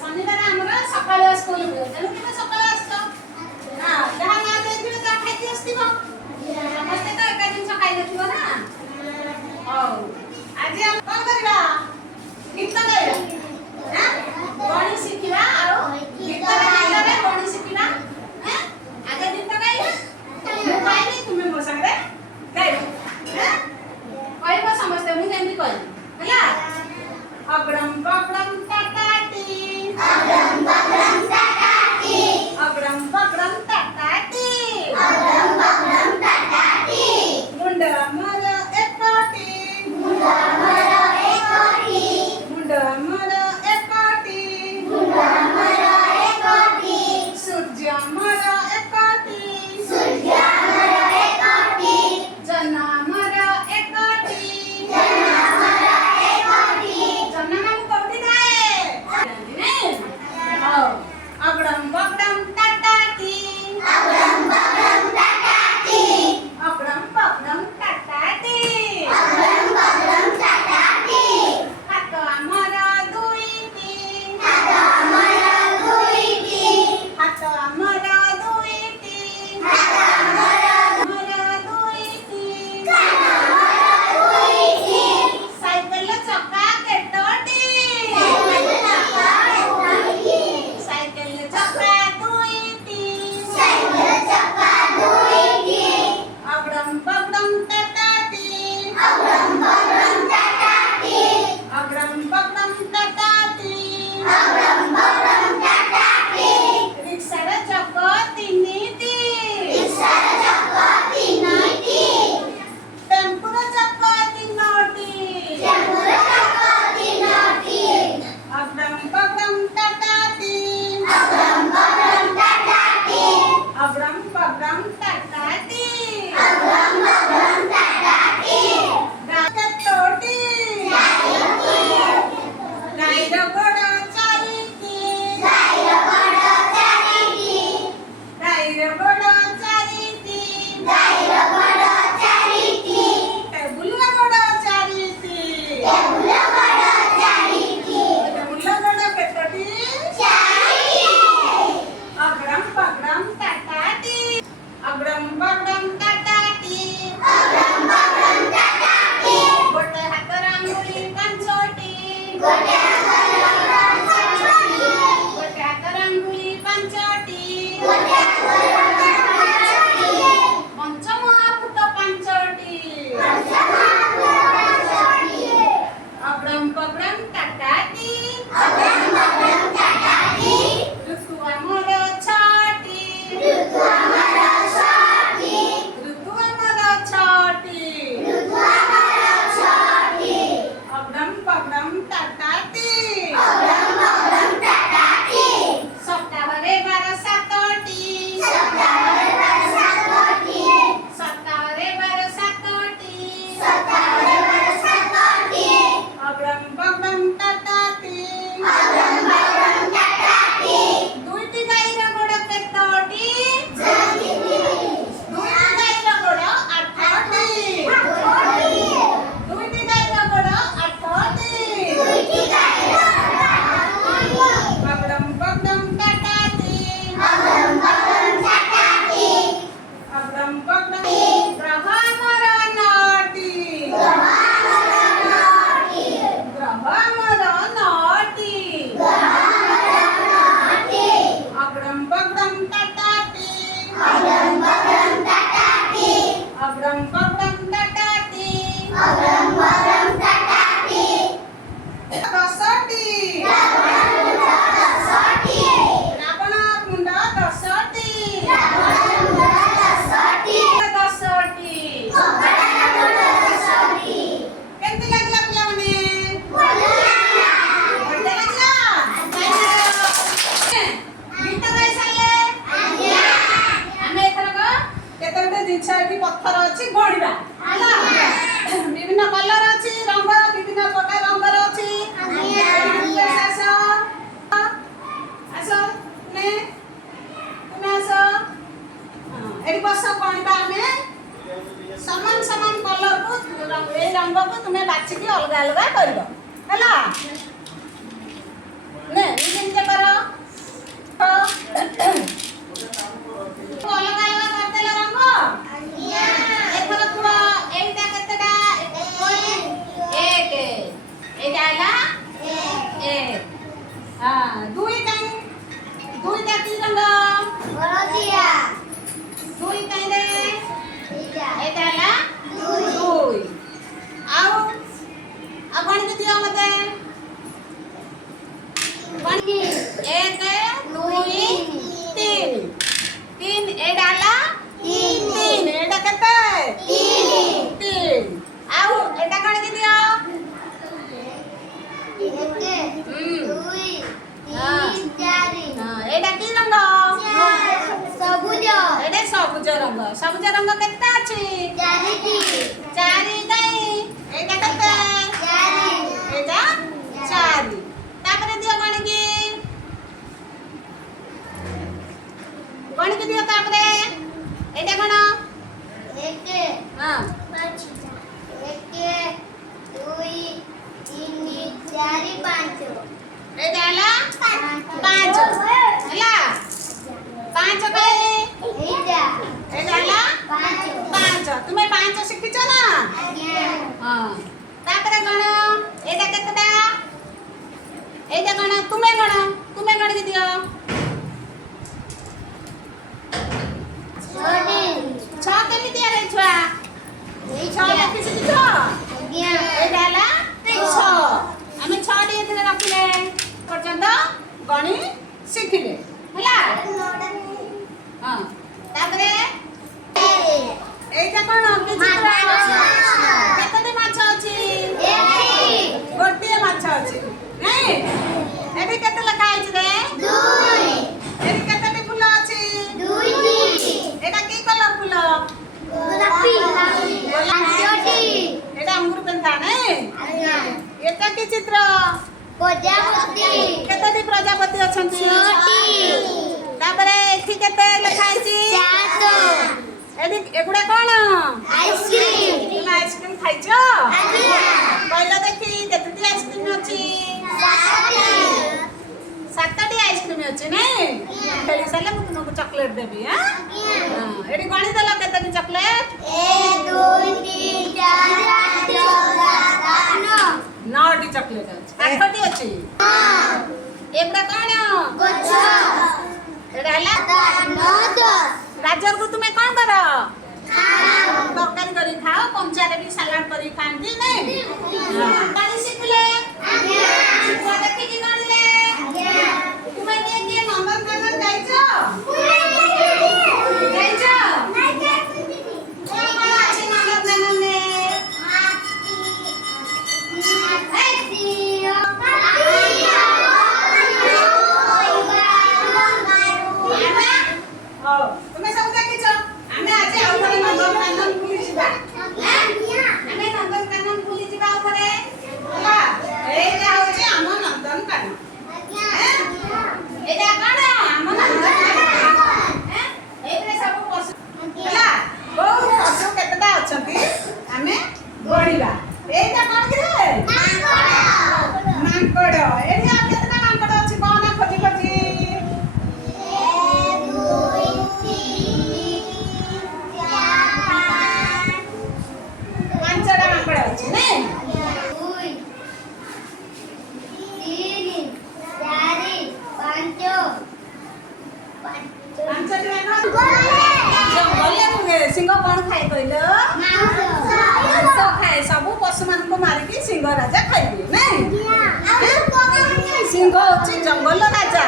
ଶନିବାର ଆମର ସକାଳୁଆ ସ୍କୁଲ ହୁଏ। ତେଣୁ ତୁମେ ସକାଳୁ ଆସୁଛ। ହଁ, ଯାହା ମା ଦେଇଥିବେ ତାହା ଖାଇକି ଆସିଥିବ। ସମସ୍ତେ ତ ଏକା ଜିନିଷ ଖାଇନଥିବ ନା। ହଉ, ଆଜି ଆମେ କଣ କରିବା? ଗୀତ ଗାଇବା। ବଣି ଶିଖିବା ଆଉ ଗୀତରେ ବଣି ଶିଖିବା। ଆଗେ ଗୀତ ଗାଇବା। ମୁଁ ଗାଇବି, ତୁମେ ମୋ ସାଙ୍ଗରେ ଗାଇବ। କହିବ ସମସ୍ତେ, ମୁଁ ଯେମିତି କହିବି ହେଲା। अगड़म बगड़म टाटाटी, अगड़म बगड़म टाटाटी, अगड़म बगड़म टाटाटी, अगड़म बगड़म टाटाटी, मुंडा मर एकोटी, मुंडा मर एकोटी, मुंडा मर ଦୁଇ କାଇଁ ଦୁଇଟା କି ରଙ୍ଗ ହଳଦିଆ ଦୁଇ କାଇଁରେ ଏଇଟା ଏଇଟା ହେଲା ଦୁଇ ଆଉ ଗଣିତ ଦିଅ ମତେ ତିନି ଏକ ଦୁଇ ତିନି ତିନି ଏଇଟା ହେଲା ତିନି ତିନି ଏଇଟା କେତେ ତିନି ତିନି ଆଉ ଏଇଟା ଗଣିତ ଦିଅ ଏକ ଦୁଇ ହଁ। ତିନି ଚାରି ଏଇଟା କି ରଙ୍ଗ ସବୁଜ ଏଇଟା ସବୁଜ ରଙ୍ଗ କେତେ ଅଛି ଚାରିଟି ଚାରି କାଇଁ ଏଇଟା କେତେ ଚାରି ଏଇଟା ଚାରି ତାପରେ ଦିଅ ଗଣିକି ଦିଅ ତାପରେ ଏଇଟା କଣ ଏକ ହଁ ଏକ ଦୁଇ ତିନି ଚାରି ପାଞ୍ଚ ଏଇଟା ହେଲା ପାଞ୍ଚ ହେଲା ପାଞ୍ଚ କାଇଁ ଏଇଟା ଏଇଟା ହେଲା ପାଞ୍ଚ ପାଞ୍ଚ ତୁମେ ପାଞ୍ଚ ଶିଖିଛ ନା ଆଜ୍ଞା ହଁ ତାପରେ ଗଣ ଏଇଟା କେତେଟା ଏଇଟା ଗଣ ତୁମେ ଗଣିକି ଦିଅ ଛଅଟି ଛଅ କେମିତି ଆରେ ଛୁଆ ଛଅ ଲେଖି ଶିଖିଛ ଆଜ୍ଞା ଏଇଟା ହେଲା ଛଅ ଆମେ ଛଅଟି ଏଥିରେ ରଖିଲେ ପର୍ଯ୍ୟନ୍ତ ଗଣି ଶିଖିଲେ ହେଲା ହଁ ତାପରେ ଏଇଟା କଣ କି ଚିତ୍ର କେତୋଟି ମାଛ ଅଛି ଗୋଟିଏ ମାଛ ଅଛି ନାଇଁ ଏଠି କେତେ ଲେଖା ହେଇଛି ରେ ଦୁଇ ଏଠି କେତୋଟି ଫୁଲ ଅଛି ଦୁଇଟି ଏଇଟା କି କଲର ଫୁଲ ପାଞ୍ଚଟି ଏଇଟା ଅଙ୍ଗୁର ପେନ୍ଥା ନାଇଁ ଆଜ୍ଞା ଏଟା କି ଚିତ୍ର ପ୍ରଜାପତି କେତୋଟି ପ୍ରଜାପତି ଅଛନ୍ତି ଛଅଟି ତାପରେ ଏଠି କେତେ ଲେଖା ହେଇଛି ସାତ ଏଠି ଏଗୁଡା କଣ ଆଇସ୍କ୍ରିମ ତୁମେ ଆଇସ୍କ୍ରିମ ଖାଇଛ ଆଜ୍ଞା କହିଲ ଦେଖି କେତୋଟି ଆଇସ୍କ୍ରିମ ଅଛି ସାତଟି ଆଇସ୍କ୍ରିମ ଅଛି ନାଇଁ ଖେଳି ସାରିଲେ ମୁଁ ତୁମକୁ ଚକୋଲେଟ ଦେବି ହଁ ଏଠି ଗଣିଦେଲ କେତୋଟି ଚକୋଲେଟ ଏକ ଦୁଇ ତିନି ଚାରି ପାଞ୍ଚ ଛଅ ସାତ ଆଠ ନଅ 9ଟି ଚକୋଲେଟ ଅଛି 8ଟି ଅଛି ଏଗୁଡା କଣ ଗଛ ଏଟା ହେଲା ନଅ ଦଶ ଗାଜରକୁ ତୁମେ କଣ କର ଖାଅ ତରକାରୀ କରି ଖାଅ କଞ୍ଚାରେ ବି ସାଲାଡ କରି ଖାଆନ୍ତି ନାଇଁ ପାଣି ଶିଖିଲେ ଆଜ୍ଞା ଚିତ୍ର ଦେଖିକି ଗଣିଲେ ଆଜ୍ଞା ତୁମେ କିଏ କିଏ ନନ୍ଦନକାନନ ଯାଇଛ ଯାଇଛ କଣ କଣ ଅଛି ନନ୍ଦନକାନନରେ ହଉ ତୁମେ ସବୁ ଦେଖିଛ ଆମେ ଆଜି ଆଉ ଥରେ ନନ୍ଦନକାନନ ବୁଲି ଯିବା ଆମେ ନନ୍ଦନକାନନ ବୁଲି ଯିବା ଆଉ ଥରେ ହେଲା ଏଇଟା ହଉଛି ଆମ ନନ୍ଦନକାନନ ଏଇଟା କଣ ଆମ ନନ୍ଦନକାନନ ଏଇଥିରେ ସବୁ ପଶୁ ହେଲା କୋଉ ପଶୁ କେତେଟା ଅଛନ୍ତି ଆମେ ଗଣିବା ଏଇଟା କଣ କିରେ ମାଙ୍କଡ ଏଠି ଆଉ କେତେଟା ମାଙ୍କଡ ଅଛି କଣ ଖୋଜି ଖୋଜି ପାଞ୍ଚଟା ମାଙ୍କଡ ଅଛି ନାଇଁ ପାଞ୍ଚଟି ଜଙ୍ଗଲରେ ସିଂହ କଣ ଖାଏ କହିଲ ମାଂସ ଖାଏ ସବୁ ପଶୁ ମାନଙ୍କୁ ମାରିକି ସିଂହ ରାଜା ଖାଇବେ ନାଇଁ ସିଂହ ହଉଛି ଜଙ୍ଗଲ ରାଜା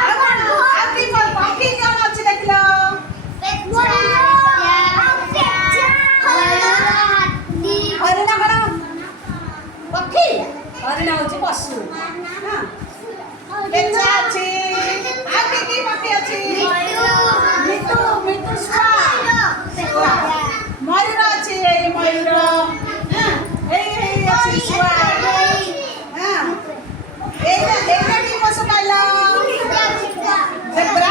ଆଉ କି ପକ୍ଷୀ କଣ ଅଛି ଦେଖିଲ ହରିଣ କଣ ପକ୍ଷୀ ହରିଣ ହଉଛି ପଶୁ ପେଚା ଅଛି ଆଉ କି ପକ୍ଷୀ ଅଛି ମିଟୁ ମିଟୁ ଶୁଆ ମୟୂର ଅଛି ଏଇ ମୟୂର ଏଇ ଅଛି ଶୁଆ ଏଇଟା କି ପଶୁ ପାଇଲ ଜେବ୍ରା